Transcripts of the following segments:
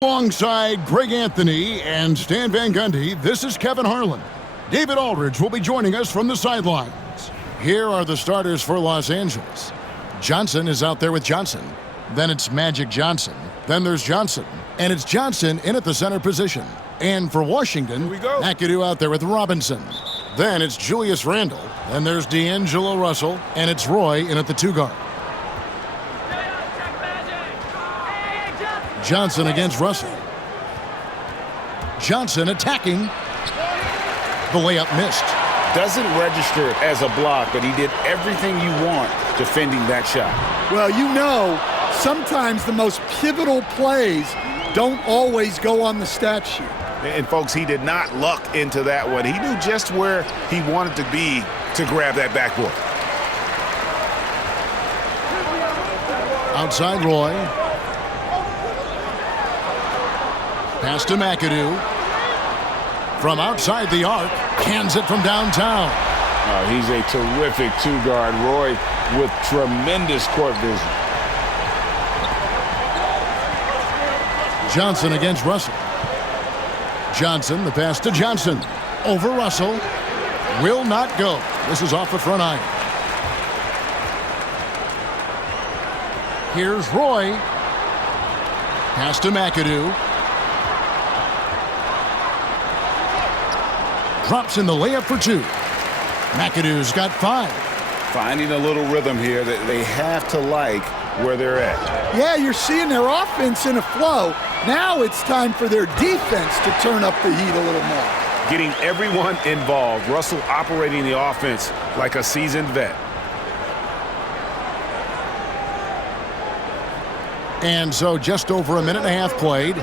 Alongside Greg Anthony and Stan Van Gundy, this is Kevin Harlan. David Aldridge will be joining us from the sidelines. Here are the starters for Los Angeles. Johnson is out there with Johnson. Then it's Magic Johnson. Then there's Johnson. And it's Johnson in at the center position. And for Washington, McAdoo out there with Robinson. Then it's Julius Randle. Then there's D'Angelo Russell. And it's Roy in at the 2 guard. Johnson against Russell. Johnson attacking. The layup missed. Doesn't register as a block, but he did everything you want defending that shot. Well, you know, sometimes the most pivotal plays don't always go on the stat sheet. And folks, he did not luck into that one. He knew just where he wanted to be to grab that backboard. Outside Roy. Pass to McAdoo. From outside the arc, cans it from downtown. He's a terrific 2-guard. Roy with tremendous court vision. Johnson against Russell. Johnson, the pass to Johnson. Over Russell. Will not go. This is off the front iron. Here's Roy. Pass to McAdoo. Drops in the layup for 2. McAdoo's got 5. Finding a little rhythm here that they have to like where they're at. Yeah, you're seeing their offense in a flow. Now it's time for their defense to turn up the heat a little more. Getting everyone involved. Russell operating the offense like a seasoned vet. And so just over a minute and a half played.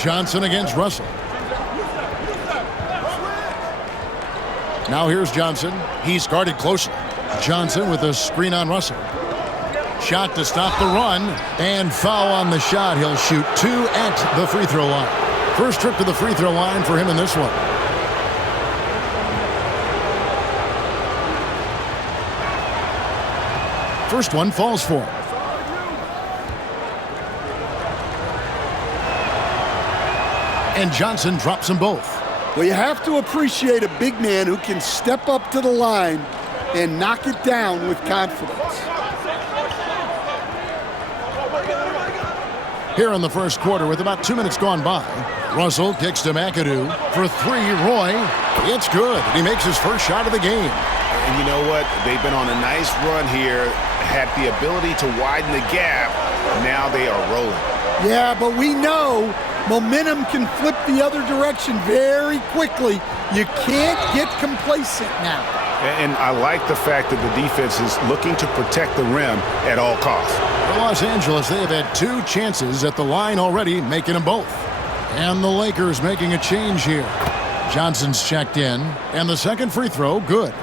Johnson against Russell. Now here's Johnson. He's guarded closely. Johnson with a screen on Russell. Shot to stop the run. And foul on the shot. He'll shoot 2 at the free throw line. First trip to the free throw line for him in this one. First one falls for him. And Johnson drops them both. Well, you have to appreciate a big man who can step up to the line and knock it down with confidence. Here in the first quarter with about 2 minutes gone by, Russell kicks to McAdoo. For 3, Roy. It's good. He makes his first shot of the game. And you know what? They've been on a nice run here, had the ability to widen the gap. Now they are rolling. Yeah, but we know momentum can flip the other direction very quickly. You can't get complacent now. And I like the fact that the defense is looking to protect the rim at all costs. For Los Angeles, they have had 2 chances at the line already, making them both. And the Lakers making a change here. Johnson's checked in, and the second free throw, good.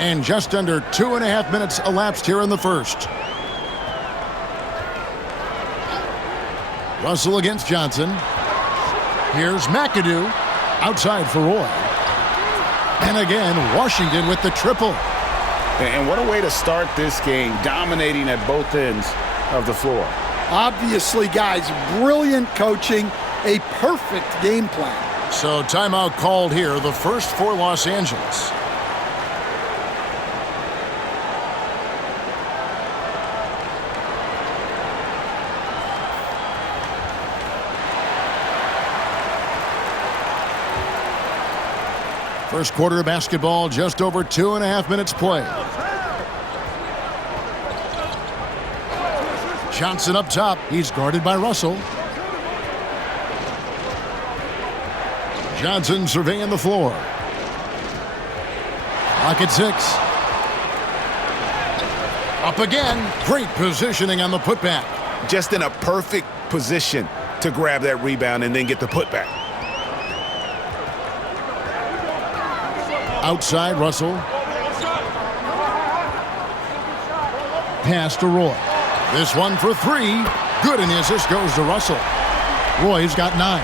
And just under 2.5 minutes elapsed here in the first. Russell against Johnson. Here's McAdoo. Outside for Roy. And again, Washington with the triple. And what a way to start this game, dominating at both ends of the floor. Obviously, guys, brilliant coaching, a perfect game plan. So timeout called here, the first for Los Angeles. First quarter of basketball, just over 2.5 minutes played. Johnson up top. He's guarded by Russell. Johnson surveying the floor. Clock at 6. Up again. Great positioning on the putback. Just in a perfect position to grab that rebound and then get the putback. Outside Russell. Pass to Roy. This one for 3. Good, and the assist goes to Russell. Roy's got 9.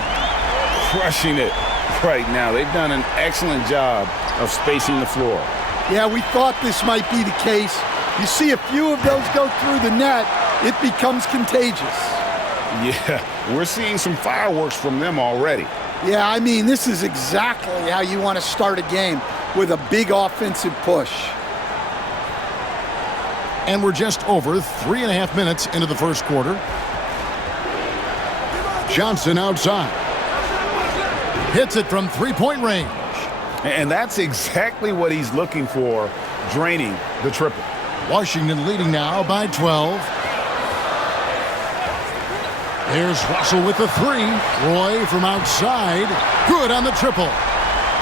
Crushing it right now. They've done an excellent job of spacing the floor. Yeah, we thought this might be the case. You see a few of those go through the net, it becomes contagious. Yeah, we're seeing some fireworks from them already. Yeah, I mean, this is exactly how you want to start a game, with a big offensive push. And we're just over 3.5 minutes into the first quarter. Johnson outside. Hits it from three-point range. And that's exactly what he's looking for, draining the triple. Washington leading now by 12. Here's Russell with the three. Roy from outside. Good on the triple.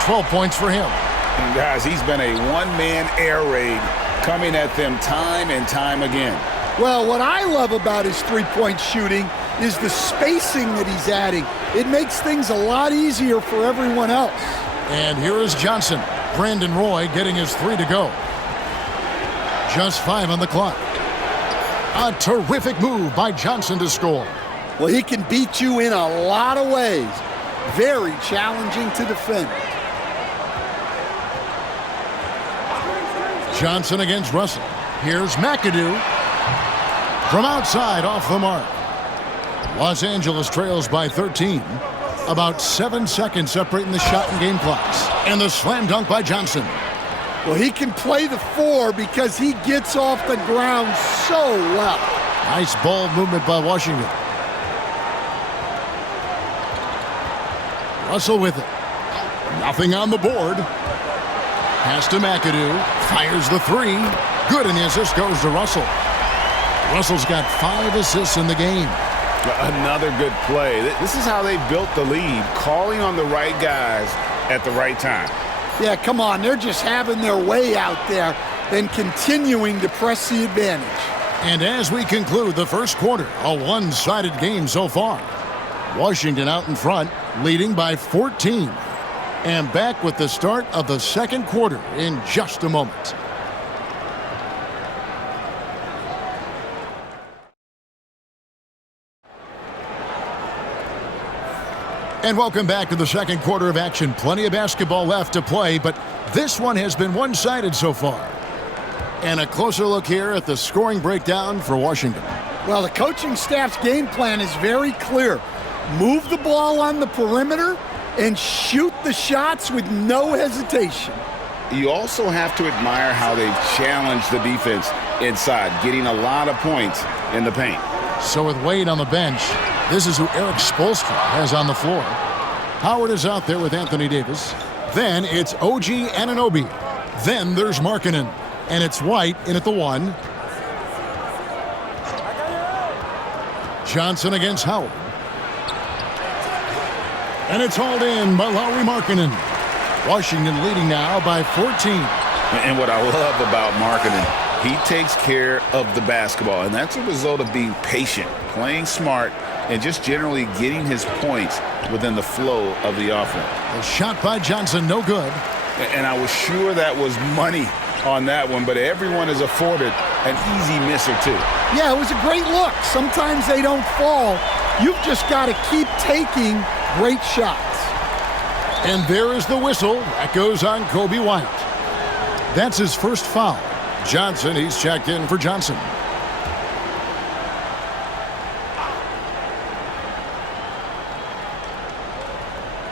12 points for him. And guys, he's been a one-man air raid, coming at them time and time again. Well, what I love about his three-point shooting is the spacing that he's adding. It makes things a lot easier for everyone else. And here is Johnson. Brandon Roy getting his three to go. Just 5 on the clock. A terrific move by Johnson to score. Well, he can beat you in a lot of ways. Very challenging to defend. Johnson against Russell. Here's McAdoo. From outside, off the mark. Los Angeles trails by 13. About 7 seconds separating the shot and game clocks. And the slam dunk by Johnson. Well, he can play the four because he gets off the ground so well. Nice ball movement by Washington. Russell with it. Nothing on the board. Pass to McAdoo. Fires the three. Good, and the assist goes to Russell. Russell's got 5 assists in the game. Another good play. This is how they built the lead, calling on the right guys at the right time. Yeah, come on. They're just having their way out there and continuing to press the advantage. And as we conclude the first quarter, a one-sided game so far. Washington out in front, leading by 14. And back with the start of the second quarter in just a moment. And welcome back to the second quarter of action. Plenty of basketball left to play, but this one has been one-sided so far. And a closer look here at the scoring breakdown for Washington. Well, the coaching staff's game plan is very clear. Move the ball on the perimeter and shoot the shots with no hesitation. You also have to admire how they've challenged the defense inside, getting a lot of points in the paint. So with Wade on the bench, this is who Eric Spoelstra has on the floor. Howard is out there with Anthony Davis. Then it's OG Anunoby. Then there's Markkanen. And it's White in at the 1. Johnson against Howard. And it's hauled in by Lauri Markkanen. Washington leading now by 14. And what I love about Markkanen, he takes care of the basketball, and that's a result of being patient, playing smart, and just generally getting his points within the flow of the offense. The shot by Johnson, no good. And I was sure that was money on that one, but everyone is afforded an easy miss or two. Yeah, it was a great look. Sometimes they don't fall. You've just got to keep taking great shots. And there is the whistle. That goes on Kobe White. That's his first foul. Johnson, he's checked in for Johnson.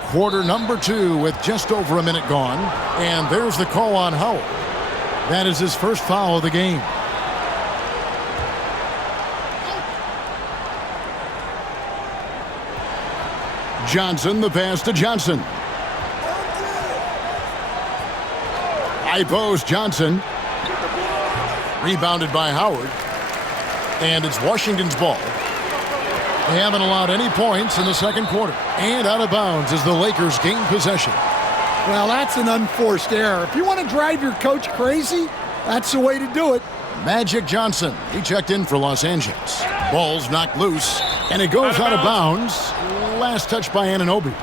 Quarter number 2 with just over a minute gone. And there's the call on Howard. That is his first foul of the game. Johnson, the pass to Johnson. High post, Johnson. Rebounded by Howard. And it's Washington's ball. They haven't allowed any points in the second quarter. And out of bounds as the Lakers gain possession. Well, that's an unforced error. If you want to drive your coach crazy, that's the way to do it. Magic Johnson, he checked in for Los Angeles. Ball's knocked loose, and it goes out of bounds. Last touch by Anunoby.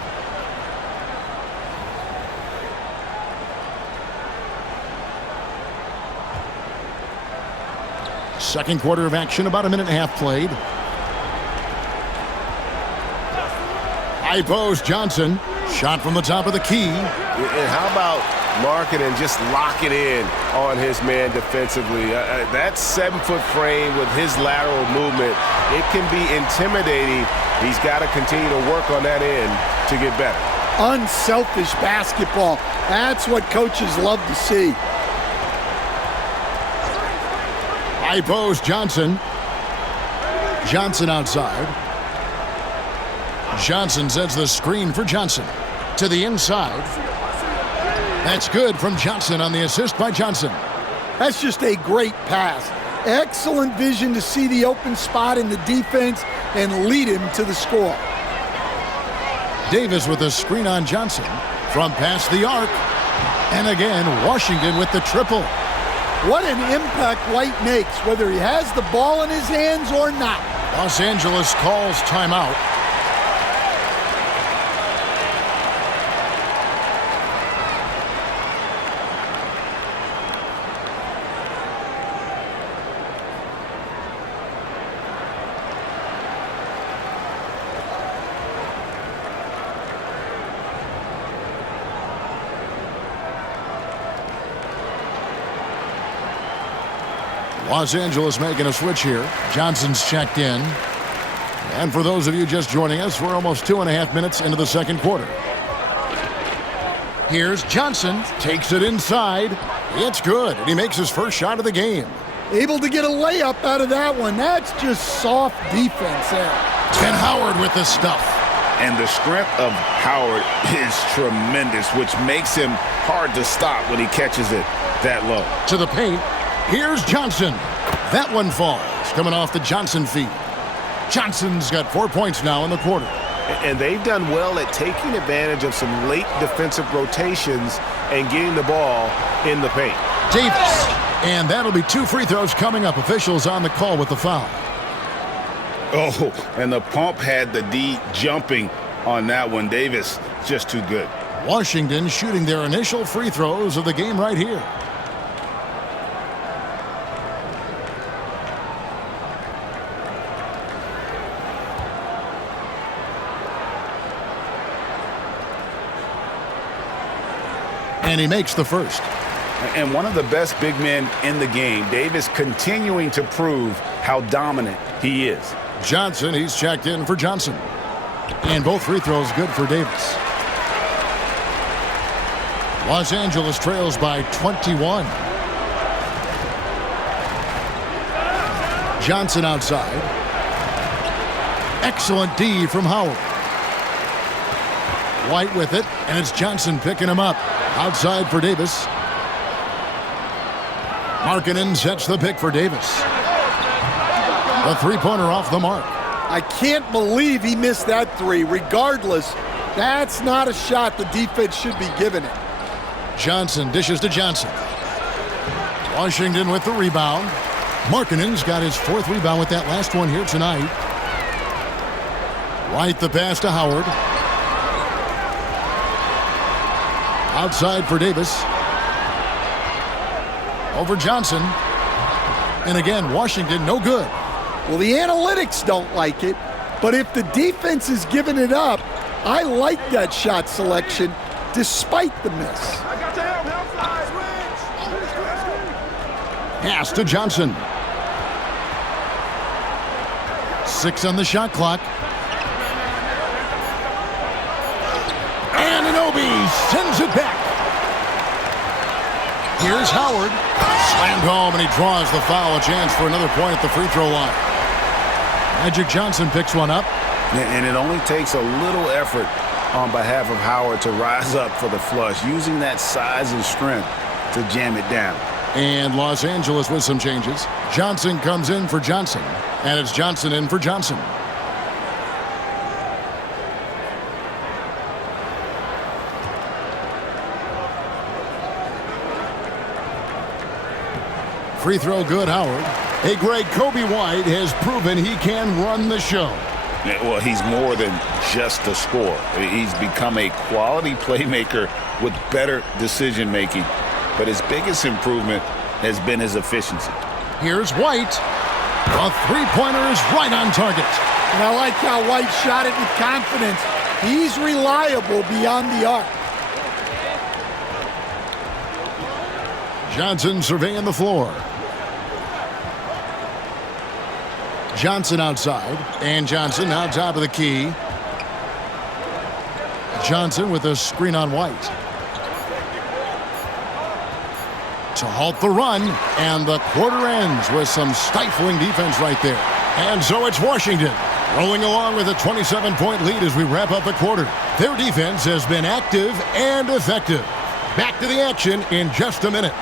Second quarter of action, about a minute and a half played. High post, Johnson. Shot from the top of the key. And how about Markkanen just lock it in on his man defensively. That 7-foot frame with his lateral movement, it can be intimidating. He's got to continue to work on that end to get better. Unselfish basketball. That's what coaches love to see. High post, Johnson. Johnson outside. Johnson sets the screen for Johnson. To the inside. That's good from Johnson on the assist by Johnson. That's just a great pass. Excellent vision to see the open spot in the defense and lead him to the score. Davis with a screen on Johnson from past the arc. And again, Washington with the triple. What an impact White makes, whether he has the ball in his hands or not. Los Angeles calls timeout. Los Angeles making a switch here. Johnson's checked in. And for those of you just joining us, we're almost 2.5 minutes into the second quarter. Here's Johnson. Takes it inside. It's good. And he makes his first shot of the game. Able to get a layup out of that one. That's just soft defense there. And Howard with the stuff. And the strength of Howard is tremendous, which makes him hard to stop when he catches it that low. To the paint. Here's Johnson. That one falls, coming off the Johnson feed. Johnson's got 4 points now in the quarter. And they've done well at taking advantage of some late defensive rotations and getting the ball in the paint. Davis. And that'll be 2 free throws coming up. Officials on the call with the foul. Oh, and the pump had the D jumping on that one. Davis, just too good. Washington shooting their initial free throws of the game right here. And he makes the first. And one of the best big men in the game, Davis, continuing to prove how dominant he is. Johnson, he's checked in for Johnson. And both free throws good for Davis. Los Angeles trails by 21. Johnson outside. Excellent D from Howard. White with it, and it's Johnson picking him up. Outside for Davis. Markkanen sets the pick for Davis. The three-pointer off the mark. I can't believe he missed that three. Regardless, that's not a shot the defense should be giving it. Johnson dishes to Johnson. Washington with the rebound. Markkanen's got his 4th rebound with that last one here tonight. White the pass to Howard. Outside for Davis. Over Johnson. And again, Washington no good. Well, the analytics don't like it, but if the defense is giving it up, I like that shot selection despite the miss. Pass to Johnson. 6 on the shot clock. Sends it back. Here's Howard. Slammed home, and he draws the foul. A chance for another point at the free throw line. Magic Johnson picks one up. And it only takes a little effort on behalf of Howard to rise up for the flush, using that size and strength to jam it down. And Los Angeles with some changes. Johnson comes in for Johnson, and it's Johnson in for Johnson. Free throw good, Howard. Hey, Greg, Kobe White has proven he can run the show. Yeah, well, he's more than just a scorer. He's become a quality playmaker with better decision-making. But his biggest improvement has been his efficiency. Here's White. The three-pointer is right on target. And I like how White shot it with confidence. He's reliable beyond the arc. Johnson surveying the floor. Johnson outside, and Johnson now top of the key. Johnson with a screen on White. To halt the run, and the quarter ends with some stifling defense right there. And so it's Washington rolling along with a 27-point lead as we wrap up the quarter. Their defense has been active and effective. Back to the action in just a minute.